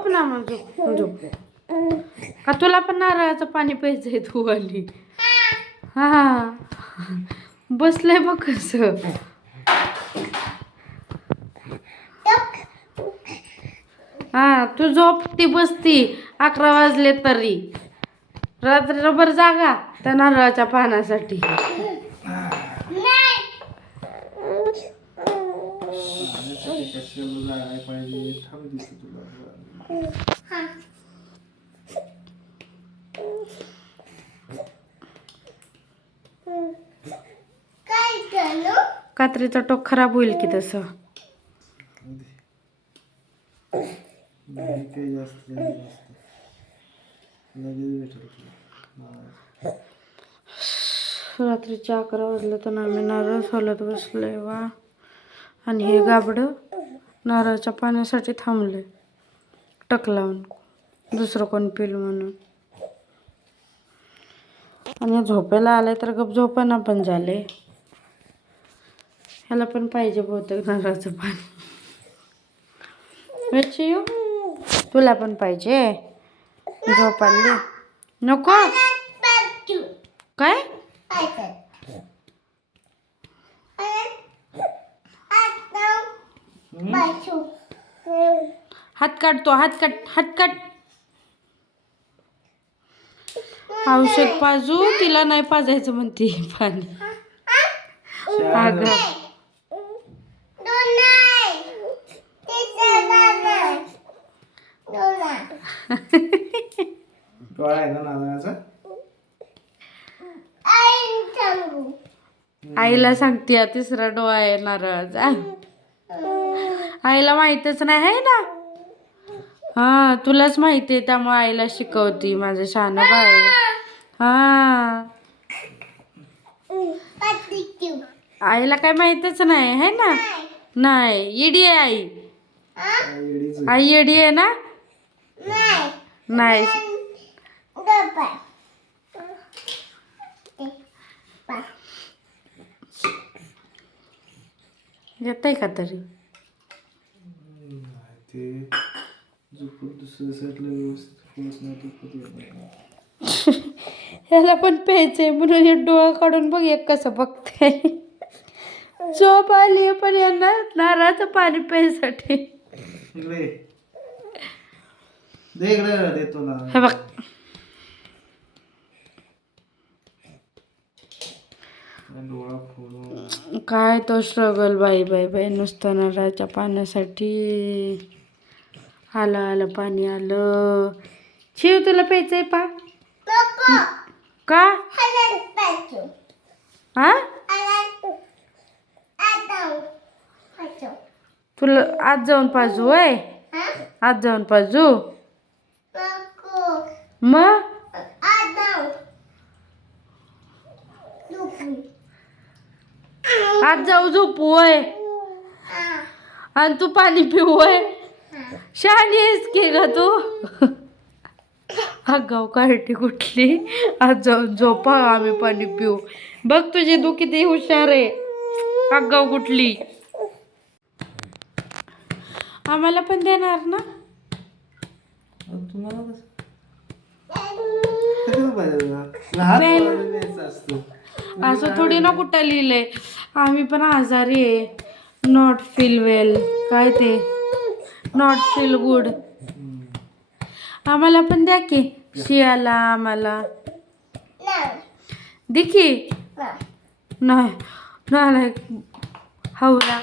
झोप ना मग झोप झोप. का तुला पण नारळाचं पाणी प्यायचंय तू आली? हा बसलंय बघ कसं. हा तू झोप, ती बसती 11 वाजले तरी. रात्रभर जागा त्या नारळाच्या पानासाठी. कात्रीचा टोक खराब होईल की तसं. रात्रीचे 11 वाजले तर आम्ही नारळ सोलत बसलोय वा. आणि हे गाबडं नारळाच्या पाण्यासाठी थांबले टक लावून, दुसरं कोण पिल म्हणून. आणि झोपेला आले तर गप झोपाना पण झाले. ह्याला पण पाहिजे बहुतेक नारळाचं पाणी. येऊ तुला पण पाहिजे झोप आली? नको काय? हात काढतो, हात काढ, हात काढ. औषध पाजू, तिला नाही पाजायचं म्हणते पाणी. अगं आईला सांगते तिसरा डोळा आहे नारळाचा. आईला माहितच नाही आहे ना. हा तुलाच माहिती आहे त्यामुळे आईला शिकवती. माझं शहाणं बाळ. हा आईला काय माहितच नाही आहे ना. नाही येडी आहे आई. आई येडी आहे ना. नाही येतंय का तरी? ह्याला पण प्यायचंय म्हणून हे डोळा काढून बघ एक कसं बघते. झोप आली पण यांना नारळाचं पाणी प्यायसाठी. हे बघ काय तो स्ट्रगल बाई बाई बाई. नुसतं नारळाच्या पाण्यासाठी. आलं आलं पाणी आलं. शिव तुला प्यायचंय पा का? हा तुला आज जाऊन पाजू वय? आज जाऊन पाजू मग? आज जाऊ झोपू वय? आणि तू पाणी पिऊ वय? शहाणी आहेस की ग तू? आगाव कार्टी कुठली. आज जाऊन झोपा आम्ही पाणी पिऊ. बघ तुझी तू किती हुशार आहे. आगाव कुठली. आम्हाला पण देणार ना? असं थोडी ना कुठं लिहिलंय. आम्ही पण आजारी आहे. नॉट फील वेल काय ते नॉट फील गुड. आम्हाला पण द्या की. शियाला आम्हाला दे की. नाही नाही हवरा